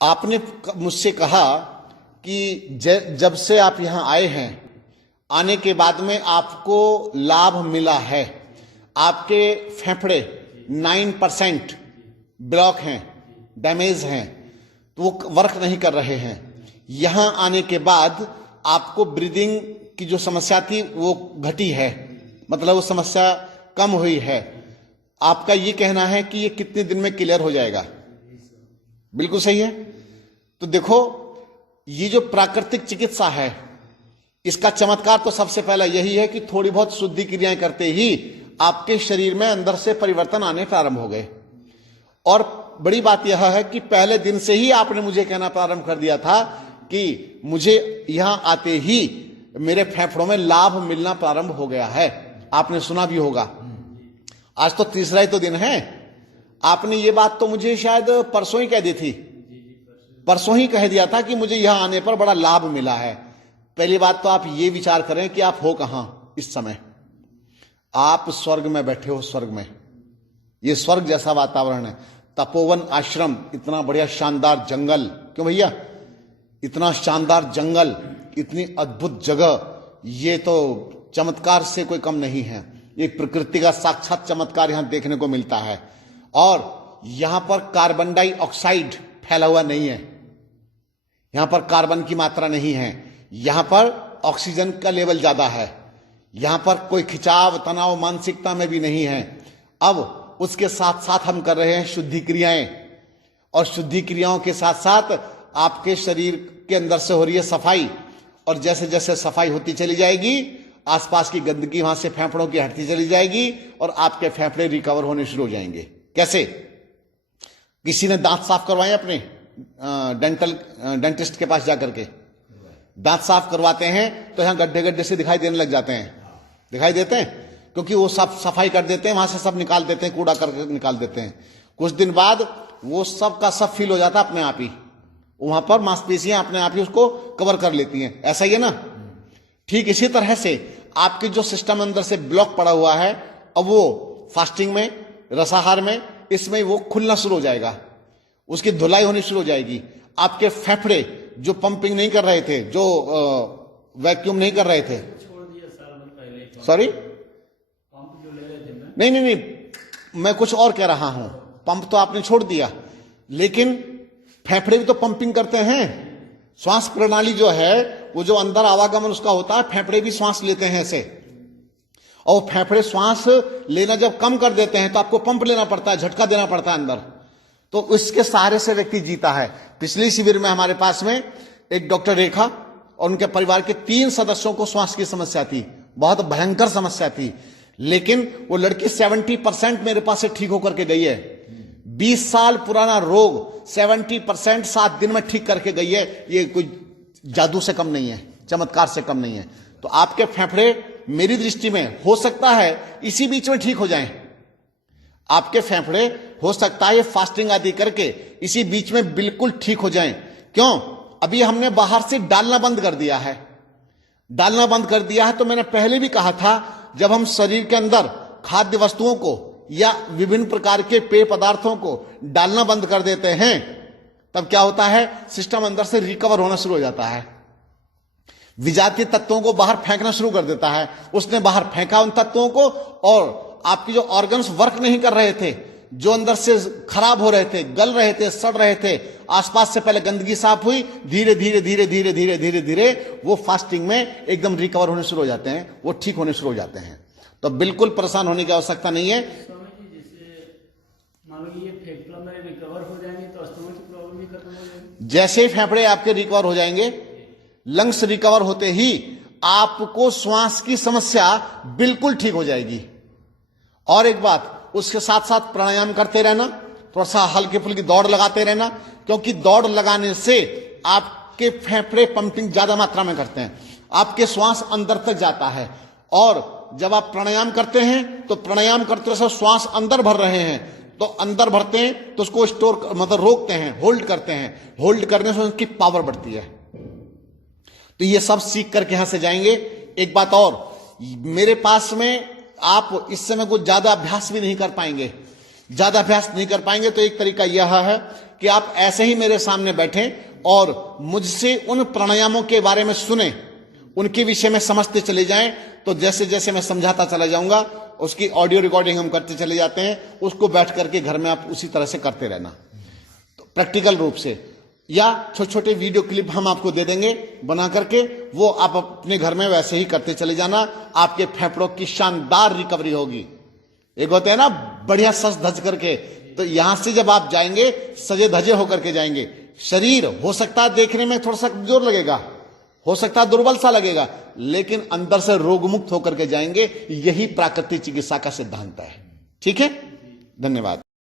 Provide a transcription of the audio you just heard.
आपने मुझसे कहा कि जब से आप यहां आए हैं, आने के बाद में आपको लाभ मिला है। आपके फेफड़े 9% ब्लॉक हैं, डैमेज हैं, तो वो वर्क नहीं कर रहे हैं। यहां आने के बाद आपको ब्रीदिंग की जो समस्या थी वो घटी है, मतलब वो समस्या कम हुई है। आपका ये कहना है कि ये कितने दिन में क्लियर हो जाएगा? बिल्कुल सही है। तो देखो, ये जो प्राकृतिक चिकित्सा है, इसका चमत्कार तो सबसे पहला यही है कि थोड़ी बहुत शुद्धि क्रियाएं करते ही आपके शरीर में अंदर से परिवर्तन आने प्रारंभ हो गए। और बड़ी बात यह है कि पहले दिन से ही आपने मुझे कहना प्रारंभ कर दिया था कि मुझे यहां आते ही मेरे फेफड़ों में लाभ मिलना प्रारंभ हो गया है। आपने सुना भी होगा। आज तो तीसरा ही तो दिन है। आपने ये बात तो मुझे शायद परसों ही कह दी थी, परसों ही कह दिया था कि मुझे यहां आने पर बड़ा लाभ मिला है। पहली बात तो आप ये विचार करें कि आप हो कहां इस समय। आप स्वर्ग में बैठे हो, स्वर्ग में। ये स्वर्ग जैसा वातावरण है, तपोवन आश्रम, इतना बढ़िया शानदार जंगल। क्यों भैया, इतना शानदार जंगल, इतनी अद्भुत जगह, ये तो चमत्कार से कोई कम नहीं है। एक प्रकृति का साक्षात चमत्कार यहां देखने को मिलता है। और यहां पर कार्बन डाइऑक्साइड फैला हुआ नहीं है, यहां पर कार्बन की मात्रा नहीं है, यहां पर ऑक्सीजन का लेवल ज्यादा है। यहां पर कोई खिंचाव, तनाव, मानसिकता में भी नहीं है। अब उसके साथ साथ हम कर रहे हैं शुद्धि क्रियाएं, और शुद्धि क्रियाओं के साथ साथ आपके शरीर के अंदर से हो रही है सफाई। और जैसे जैसे सफाई होती चली जाएगी, आसपास की गंदगी वहां से फेफड़ों की हटती चली जाएगी और आपके फेफड़े रिकवर होने शुरू हो जाएंगे। कैसे? किसी ने दांत साफ करवाए अपने डेंटिस्ट के पास जाकर के, दांत साफ करवाते हैं तो यहां गड्ढे गड्ढे से दिखाई देने लग जाते हैं, दिखाई देते हैं, क्योंकि वो सब सफाई कर देते हैं, वहां से सब निकाल देते हैं, कूड़ा करके निकाल देते हैं। कुछ दिन बाद वो सब का सब फील हो जाता है अपने आप ही, वहां पर मांसपेशियां अपने आप ही उसको कवर कर लेती हैं। ऐसा ही है ना? ठीक इसी तरह से आपके जो सिस्टम अंदर से ब्लॉक पड़ा हुआ है, अब वो फास्टिंग में, रसाहार में, इसमें वो खुलना शुरू हो जाएगा, उसकी धुलाई होनी शुरू हो जाएगी। आपके फेफड़े जो पंपिंग नहीं कर रहे थे, जो वैक्यूम नहीं कर रहे थे, सॉरी, पंप जो ले रहे थे, नहीं, मैं कुछ और कह रहा हूं। पंप तो आपने छोड़ दिया, लेकिन फेफड़े भी तो पंपिंग करते हैं। श्वास प्रणाली जो है, वो जो अंदर आवागमन उसका होता है, फेफड़े भी श्वास लेते हैं ऐसे। और फेफड़े श्वास लेना जब कम कर देते हैं तो आपको पंप लेना पड़ता है, झटका देना पड़ता है अंदर। तो इसके सहारे से व्यक्ति जीता है। पिछले शिविर में हमारे पास में एक डॉक्टर रेखा और उनके परिवार के 3 सदस्यों को श्वास की समस्या थी, बहुत भयंकर समस्या थी, लेकिन वो लड़की 70% मेरे पास से ठीक होकर के गई है। 20 साल पुराना रोग 70% 7 दिन में ठीक करके गई है। ये कोई जादू से कम नहीं है, चमत्कार से कम नहीं है। तो आपके फेफड़े मेरी दृष्टि में हो सकता है इसी बीच में ठीक हो जाएं। आपके फेफड़े हो सकता है ये फास्टिंग आदि करके इसी बीच में बिल्कुल ठीक हो जाएं। क्यों? अभी हमने बाहर से डालना बंद कर दिया है, डालना बंद कर दिया है। तो मैंने पहले भी कहा था, जब हम शरीर के अंदर खाद्य वस्तुओं को या विभिन्न प्रकार के पेय पदार्थों को डालना बंद कर देते हैं, तब क्या होता है, सिस्टम अंदर से रिकवर होना शुरू हो जाता है। विजातीय तत्वों को बाहर फेंकना शुरू कर देता है। उसने बाहर फेंका उन तत्वों को, और आपके जो ऑर्गन्स वर्क नहीं कर रहे थे, जो अंदर से खराब हो रहे थे, गल रहे थे, सड़ रहे थे, आसपास से पहले गंदगी साफ हुई, धीरे धीरे धीरे धीरे धीरे धीरे धीरे वो फास्टिंग में एकदम रिकवर होने शुरू हो जाते हैं, वो ठीक होने शुरू हो जाते हैं। तो बिल्कुल परेशान होने की आवश्यकता नहीं है। फेफड़ा में रिकवर हो जाएंगे तो अस्थमा की प्रॉब्लम भी खत्म हो जाएगी। जैसे ही फेफड़े आपके रिकवर हो जाएंगे, लंग्स रिकवर होते ही आपको श्वास की समस्या बिल्कुल ठीक हो जाएगी। और एक बात, उसके साथ साथ प्राणायाम करते रहना, थोड़ा सा हल्के फुल्की दौड़ लगाते रहना, क्योंकि दौड़ लगाने से आपके फेफड़े पंपिंग ज्यादा मात्रा में करते हैं, आपके श्वास अंदर तक जाता है। और जब आप प्राणायाम करते हैं तो प्राणायाम करते समय श्वास अंदर भर रहे हैं, तो अंदर भरते हैं तो उसको स्टोर, मतलब रोकते हैं, होल्ड करते हैं। होल्ड करने से उनकी पावर बढ़ती है। तो ये सब सीख करके यहां से जाएंगे। एक बात और, मेरे पास में आप इस समय कुछ ज्यादा अभ्यास भी नहीं कर पाएंगे, ज्यादा अभ्यास नहीं कर पाएंगे। तो एक तरीका यह है कि आप ऐसे ही मेरे सामने बैठें और मुझसे उन प्राणायामों के बारे में सुने, उनके विषय में समझते चले जाएं। तो जैसे जैसे मैं समझाता चला जाऊंगा, उसकी ऑडियो रिकॉर्डिंग हम करते चले जाते हैं, उसको बैठ करके घर में आप उसी तरह से करते रहना, तो प्रैक्टिकल रूप से, या छोटे छोटे वीडियो क्लिप हम आपको दे देंगे बना करके, वो आप अपने घर में वैसे ही करते चले जाना। आपके फेफड़ों की शानदार रिकवरी होगी। एक होते हैं ना बढ़िया सज धज करके, तो यहां से जब आप जाएंगे सजे धजे होकर के जाएंगे। शरीर हो सकता है देखने में थोड़ा सा कमजोर लगेगा, हो सकता है दुर्बल सा लगेगा, लेकिन अंदर से रोगमुक्त होकर के जाएंगे। यही प्राकृतिक चिकित्सा का सिद्धांत है। ठीक है, धन्यवाद।